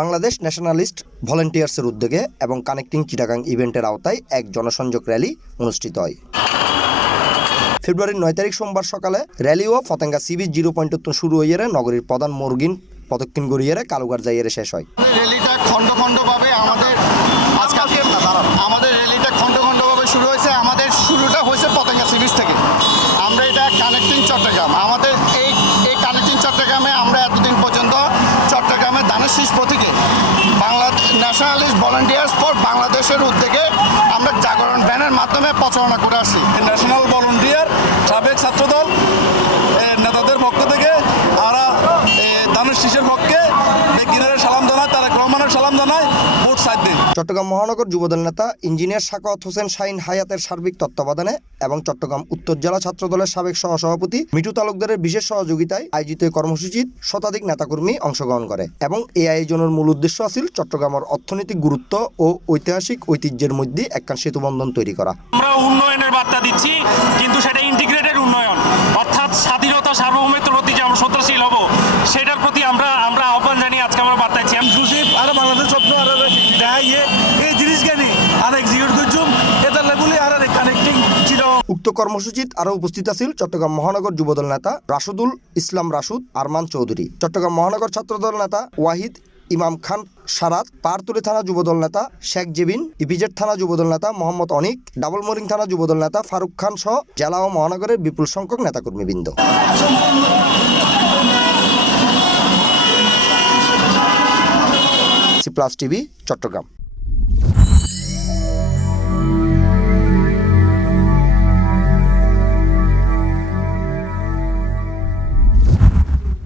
Bangladesh nationalist ভলেন্টিয়ার্সের উদ্যোগে এবং connecting Chittagong ইভেন্টের আওতায় এক জনসংযোগ র্যালি অনুষ্ঠিত হয়। ফেব্রুয়ারির 9 তারিখ সোমবার সকালে র্যালি ও ফতেঙ্গা সি বিচ 0 পয়েন্ট শুরু হইয়ে নগরীর প্রধান মুরগিন পদক্ষিণ গড়িয়ে কালুগার যাইয়ে শেষ হয়। র্যালিটা খন্ডভাবে আমাদের র্যালিটা খন্ডভাবে শুরু হয়েছে। আমাদের শুরুটা হয়েছে পতেঙ্গা সি বিচ থেকে। আমরা এটা কানেক্টিং চট্টগ্রাম, আমাদের এই কানেক্টিং চট্টগ্রামে আমরা এতদিন পর্যন্ত চট্টগ্রামের ধানের শীষ প্রতীকে ন্যাশনালিস্ট ভলেন্টিয়ার্স ফর বাংলাদেশের উদ্যোগে আমরা জাগরণ ব্যানের মাধ্যমে প্রচারণা করে আসছি। ন্যাশনাল ভলেন্টিয়ার সাবেক ছাত্রদল নেতাদের পক্ষ থেকে আমরা ধানের শীষের পক্ষে বেগিনারের সালাম জানায়, তারেক রহমানের সালাম জানায়, ভোট সাইড দেয়। চট্টগ্রাম মহানগর যুবদল নেতা ইঞ্জিনিয়ার সাখাওয়াত হোসেন শাহিন হায়াতের সার্বিক তত্ত্বাবধানে এবং চট্টগ্রাম উত্তর জেলা ছাত্রদলের সাবেক সহসভাপতি মিঠু তালুকদারের বিশেষ সহযোগিতায় আয়োজিত কর্মসূচিত শতাধিক নেতাকর্মী অংশগ্রহণ করে এবং এই আয়োজনের মূল উদ্দেশ্য আছিল চট্টগ্রামের অর্থনৈতিক গুরুত্ব ও ঐতিহাসিক ঐতিহ্যের মধ্যে একখান সেতুবন্ধন তৈরি করা। আমরা উন্নয়নের বার্তা দিচ্ছি, কিন্তু সেটা ইন্টিগ্রেটেড উন্নয়ন, অর্থাৎ স্বাধীনতা সার্বভৌমত্বের প্রতি যে আমরা সন্ত্রাসীল হব সেটার প্রতি আমরা আহ্বান জানিয়ে আজকে আমরা বার্তা দিচ্ছি। আর বাংলাদেশ স্বপ্ন আর এই জিনিস জ্ঞানী আর এক্সিকিউট করছুম এটা লেভেলে আর কানেক্টিং ছিল। উক্ত কর্মসূচিত আরও উপস্থিত আছিল চট্টগ্রাম মহানগর যুবদল নেতা রাশুদুল ইসলাম রাশুদ, আরমান চৌধুরী, চট্টগ্রাম মহানগর ছাত্রদল নেতা ওয়াহিদ ইমাম খান সারাত, পাহাড়তলী থানা যুবদল নেতা শেখ জেবিন, ইপিজেড থানা যুবদল নেতা মোহাম্মদ অনিক, ডাবল মোরিং থানা যুবদল নেতা ফারুক খান সহ জেলা ও মহানগরের বিপুল সংখ্যক নেতাকর্মীবৃন্দ। C plus TV, Chittagong.